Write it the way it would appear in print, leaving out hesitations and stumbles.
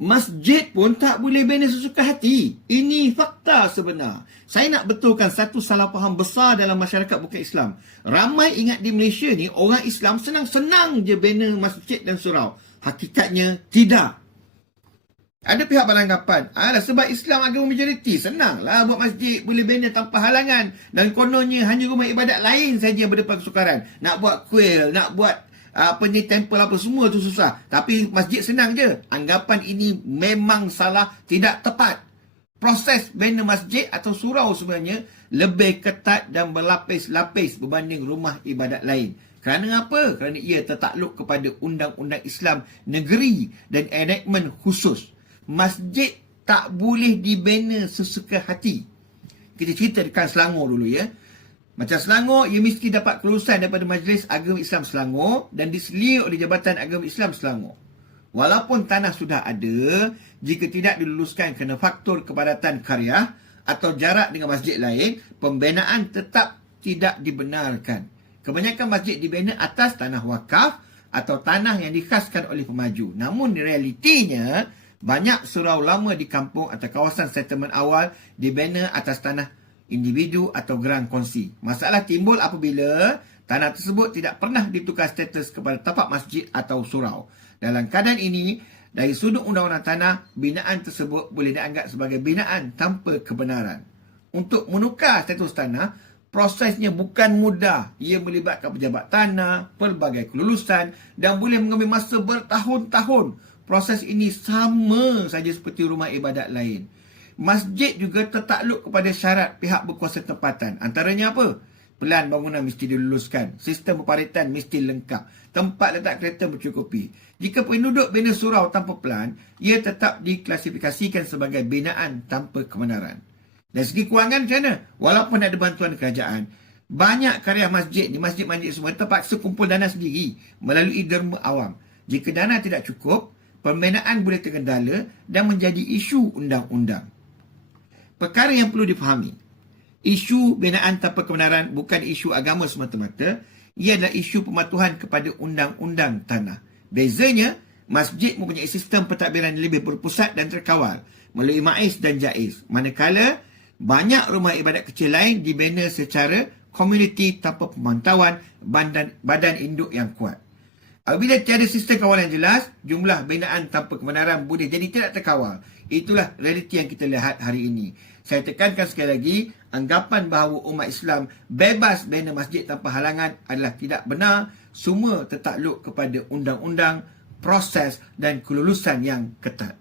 Masjid pun tak boleh bina sesuka hati. Ini fakta sebenar. Saya nak betulkan satu salah faham besar dalam masyarakat bukan Islam. Ramai ingat di Malaysia ni, orang Islam senang-senang je bina masjid dan surau. Hakikatnya tidak. Ada pihak beranggapan, sebab Islam agama majoriti, senanglah buat masjid, boleh bina tanpa halangan. Dan kononnya hanya rumah ibadat lain saja yang berdepan kesukaran. Nak buat kuil, nak buat temple apa semua tu susah. Tapi masjid senang je. Anggapan ini memang salah, tidak tepat. Proses bina masjid atau surau sebenarnya lebih ketat dan berlapis-lapis berbanding rumah ibadat lain. Kerana apa? Kerana ia tertakluk kepada undang-undang Islam negeri dan enactment khusus. Masjid tak boleh dibina sesuka hati. Kita cerita dekat Selangor dulu ya. Macam Selangor, ia mesti dapat kelulusan daripada Majlis Agama Islam Selangor dan diselia oleh Jabatan Agama Islam Selangor. Walaupun tanah sudah ada, jika tidak diluluskan kerana faktor kepadatan karya atau jarak dengan masjid lain, pembinaan tetap tidak dibenarkan. Kebanyakan masjid dibina atas tanah wakaf atau tanah yang dikhaskan oleh pemaju. Namun realitinya, banyak surau lama di kampung atau kawasan settlement awal dibina atas tanah individu atau geran kongsi. Masalah timbul apabila tanah tersebut tidak pernah ditukar status kepada tapak masjid atau surau. Dalam keadaan ini, dari sudut undang-undang tanah, binaan tersebut boleh dianggap sebagai binaan tanpa kebenaran. Untuk menukar status tanah, prosesnya bukan mudah. Ia melibatkan pejabat tanah, pelbagai kelulusan dan boleh mengambil masa bertahun-tahun. Proses ini sama saja seperti rumah ibadat lain. Masjid juga tertakluk kepada syarat pihak berkuasa tempatan. Antaranya apa? Pelan bangunan mesti diluluskan. Sistem pemaritan mesti lengkap. Tempat letak kereta mencukupi. Jika penduduk bina surau tanpa pelan, ia tetap diklasifikasikan sebagai binaan tanpa kebenaran. Dan segi kewangan macam mana? Walaupun ada bantuan kerajaan, banyak karya masjid ni, masjid-masjid semua terpaksa kumpul dana sendiri melalui derma awam. Jika dana tidak cukup, pembinaan boleh terkendala dan menjadi isu undang-undang. Perkara yang perlu difahami, isu binaan tanpa kebenaran bukan isu agama semata-mata, ia adalah isu pematuhan kepada undang-undang tanah. Bezanya, masjid mempunyai sistem pentadbiran yang lebih berpusat dan terkawal melalui MAIS dan JAIS. Manakala, banyak rumah ibadat kecil lain dibina secara komuniti tanpa pemantauan badan induk yang kuat. Apabila tiada sistem kawalan jelas, jumlah binaan tanpa kebenaran boleh jadi tidak terkawal. Itulah realiti yang kita lihat hari ini. Saya tekankan sekali lagi, anggapan bahawa umat Islam bebas bina masjid tanpa halangan adalah tidak benar. Semua tertakluk kepada undang-undang, proses dan kelulusan yang ketat.